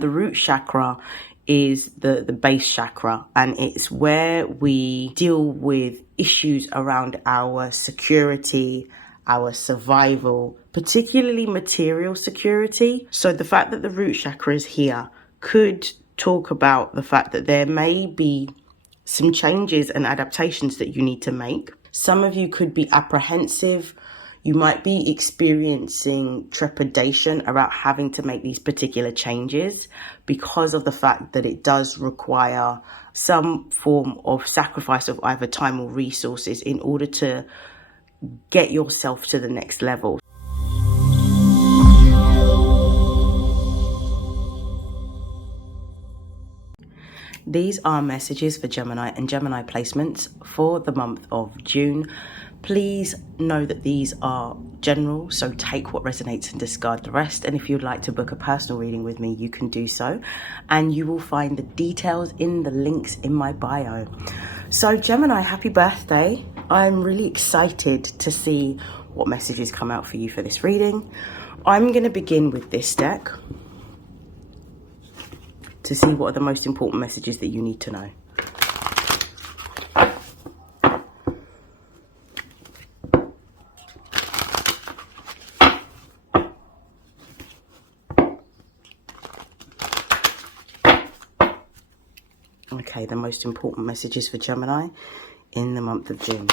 The root chakra is the base chakra, and it's where we deal with issues around our security, our survival, particularly material security. So the fact that the root chakra is here could talk about the fact that there may be some changes and adaptations that you need to make. Some of you could be apprehensive. You might be experiencing trepidation about having to make these particular changes because of the fact that it does require some form of sacrifice of either time or resources in order to get yourself to the next level. These are messages for Gemini and Gemini placements for the month of June. Please know that these are general, so take what resonates and discard the rest. And if you'd like to book a personal reading with me, you can do so. And you will find the details in the links in my bio. So Gemini, happy birthday. I'm really excited to see what messages come out for you for this reading. I'm going to begin with this deck to see what are the most important messages that you need to know. Okay, the most important messages for Gemini in the month of June.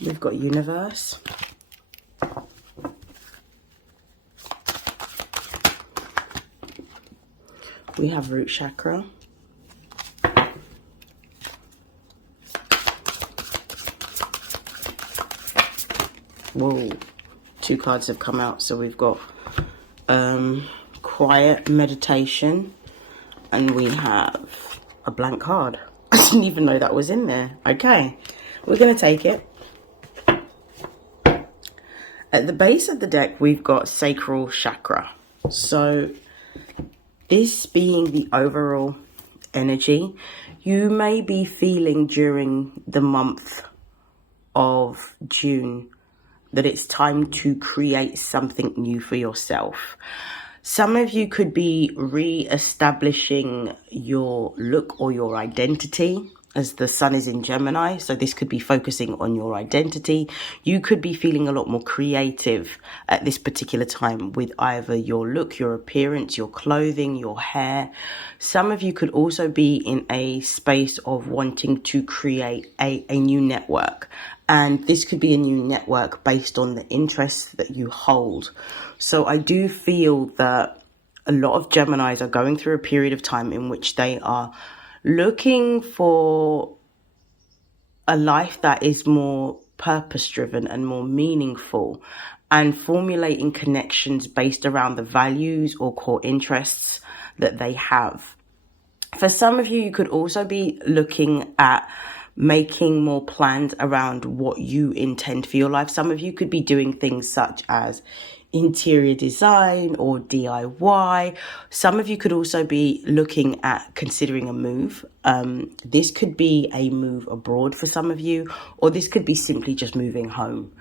We've got universe. We have root chakra. Whoa, two cards have come out. So we've got quiet meditation, and we have a blank card. I didn't even know that was in there. Okay, we're going to take it. At the base of the deck, we've got sacral chakra. So this being the overall energy, you may be feeling during the month of June that it's time to create something new for yourself. Some of you could be re-establishing your look or your identity, as the sun is in Gemini. So this could be focusing on your identity. You could be feeling a lot more creative at this particular time with either your look, your appearance, your clothing, your hair. Some of you could also be in a space of wanting to create a new network. And this could be a new network based on the interests that you hold. So I do feel that a lot of Geminis are going through a period of time in which they are looking for a life that is more purpose-driven and more meaningful, and formulating connections based around the values or core interests that they have. For some of you, you could also be looking at making more plans around what you intend for your life. Some of you could be doing things such as interior design or DIY. Some of you could also be looking at considering a move. This could be a move abroad for some of you, or this could be simply just moving home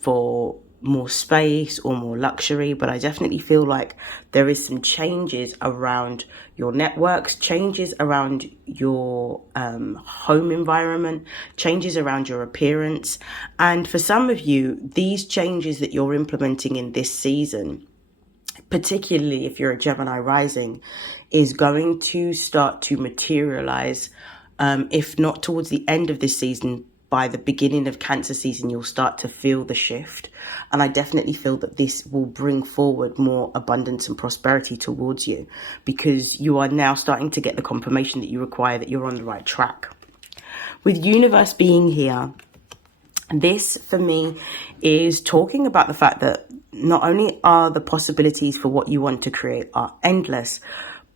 for more space or more luxury. But I definitely feel like there is some changes around your networks, changes around your home environment, changes around your appearance. And for some of you, these changes that you're implementing in this season, particularly if you're a Gemini rising, is going to start to materialize, if not towards the end of this season, by the beginning of Cancer season, you'll start to feel the shift. And I definitely feel that this will bring forward more abundance and prosperity towards you, because you are now starting to get the confirmation that you require that you're on the right track. With universe being here, this for me is talking about the fact that not only are the possibilities for what you want to create are endless,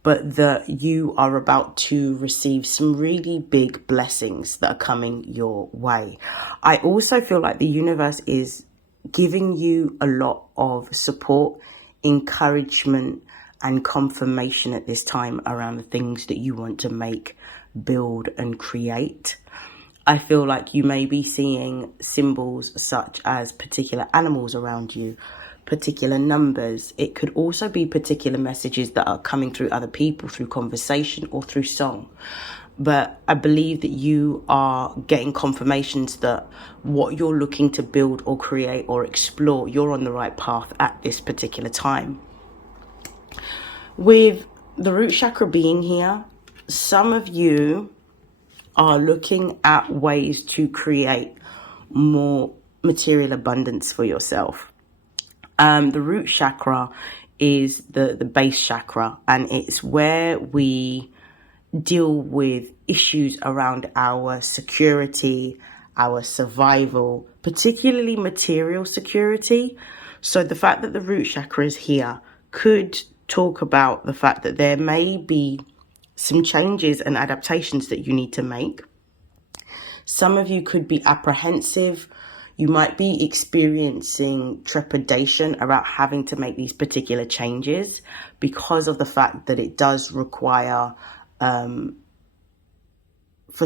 but that you are about to receive some really big blessings that are coming your way. I also feel like the universe is giving you a lot of support, encouragement, and confirmation at this time around the things that you want to make, build, and create. I feel like you may be seeing symbols such as particular animals around you, particular numbers. It could also be particular messages that are coming through other people, through conversation or through song. But I believe that you are getting confirmations that what you're looking to build or create or explore, you're on the right path at this particular time. With the root chakra being here, some of you are looking at ways to create more material abundance for yourself. The root chakra is the base chakra, and it's where we deal with issues around our security, our survival, particularly material security. So the fact that the root chakra is here could talk about the fact that there may be some changes and adaptations that you need to make. Some of you could be apprehensive. You might be experiencing trepidation about having to make these particular changes because of the fact that it does require, for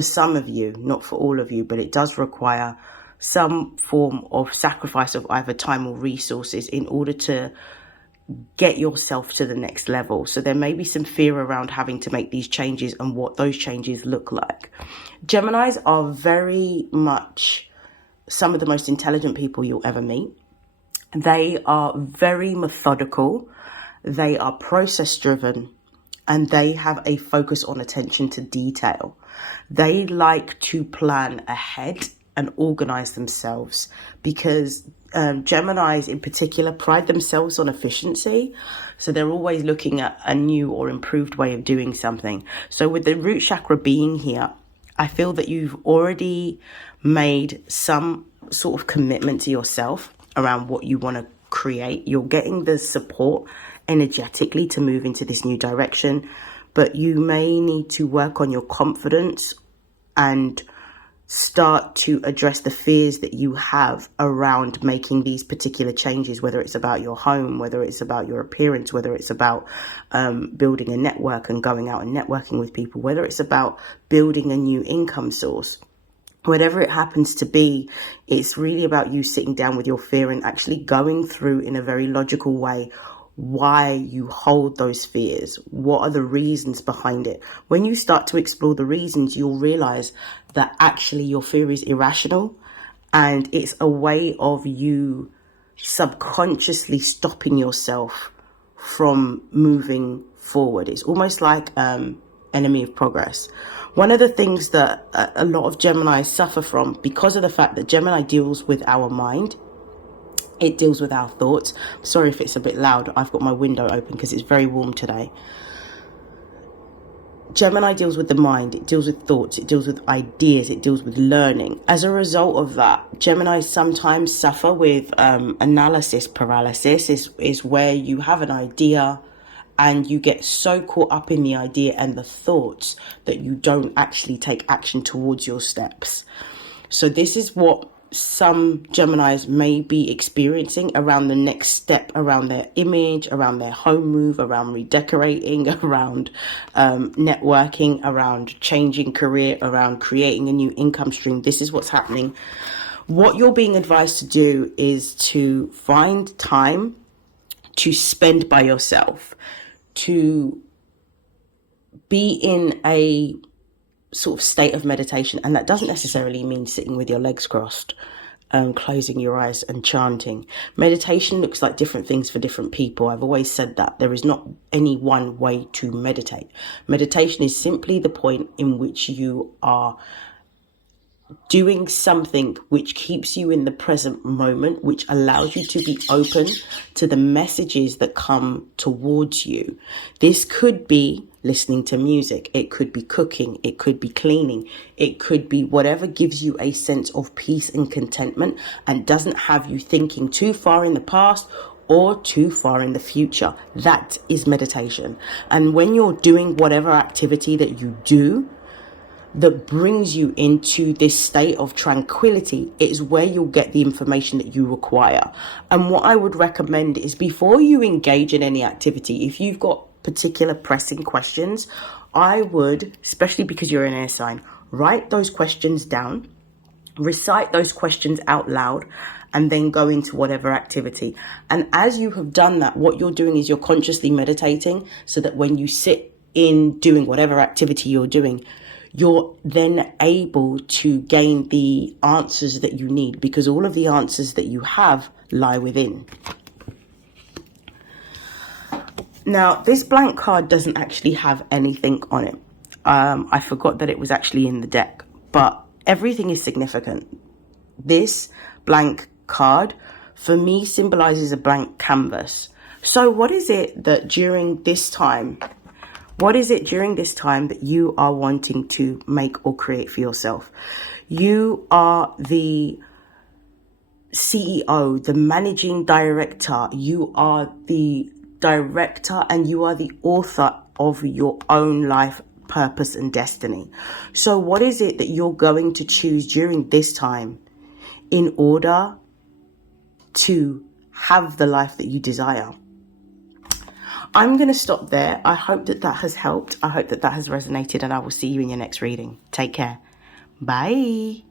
some of you, not for all of you, but it does require some form of sacrifice of either time or resources in order to get yourself to the next level. So there may be some fear around having to make these changes and what those changes look like. Geminis are very much some of the most intelligent people you'll ever meet. They are very methodical. They are process driven, and they have a focus on attention to detail. They like to plan ahead and organize themselves because Geminis in particular pride themselves on efficiency. So they're always looking at a new or improved way of doing something. So with the root chakra being here, I feel that you've already made some sort of commitment to yourself around what you want to create. You're getting the support energetically to move into this new direction, but you may need to work on your confidence and start to address the fears that you have around making these particular changes, whether it's about your home, whether it's about your appearance, whether it's about building a network and going out and networking with people, whether it's about building a new income source. Whatever it happens to be, it's really about you sitting down with your fear and actually going through in a very logical way why you hold those fears. What are the reasons behind it? When you start to explore the reasons, you'll realize that actually your fear is irrational, and it's a way of you subconsciously stopping yourself from moving forward. It's almost like enemy of progress. One of the things that a lot of Gemini suffer from, because of the fact that Gemini deals with our mind, it deals with our thoughts. Sorry if it's a bit loud. I've got my window open because it's very warm today. Gemini deals with the mind. It deals with thoughts. It deals with ideas. It deals with learning. As a result of that, Gemini sometimes suffer with analysis paralysis. Is where you have an idea and you get so caught up in the idea and the thoughts that you don't actually take action towards your steps. So this is what some Geminis may be experiencing around the next step, around their image, around their home move, around redecorating, around networking, around changing career, around creating a new income stream. This is what's happening. What you're being advised to do is to find time to spend by yourself, to be in a sort of state of meditation. And that doesn't necessarily mean sitting with your legs crossed, closing your eyes and chanting. Meditation looks like different things for different people. I've always said that there is not any one way to meditate. Meditation is simply the point in which you are doing something which keeps you in the present moment, which allows you to be open to the messages that come towards you. This could be listening to music. It could be cooking. It could be cleaning. It could be whatever gives you a sense of peace and contentment and doesn't have you thinking too far in the past or too far in the future. That is meditation. And when you're doing whatever activity that you do that brings you into this state of tranquility, it is where you'll get the information that you require. And what I would recommend is, before you engage in any activity, if you've got particular pressing questions, I would, especially because you're an air sign, write those questions down, recite those questions out loud, and then go into whatever activity. And as you have done that, what you're doing is you're consciously meditating, so that when you sit in doing whatever activity you're doing, you're then able to gain the answers that you need, because all of the answers that you have lie within. Now, this blank card doesn't actually have anything on it. I forgot that it was actually in the deck, but everything is significant. This blank card, for me, symbolizes a blank canvas. So what is it that during this time that you are wanting to make or create for yourself? You are the CEO, the managing director. You are the director and you are the author of your own life purpose and destiny. So what is it that you're going to choose during this time in order to have the life that you desire? I'm going to stop there. I hope that has helped. I hope that has resonated, and I will see you in your next reading. Take care. Bye.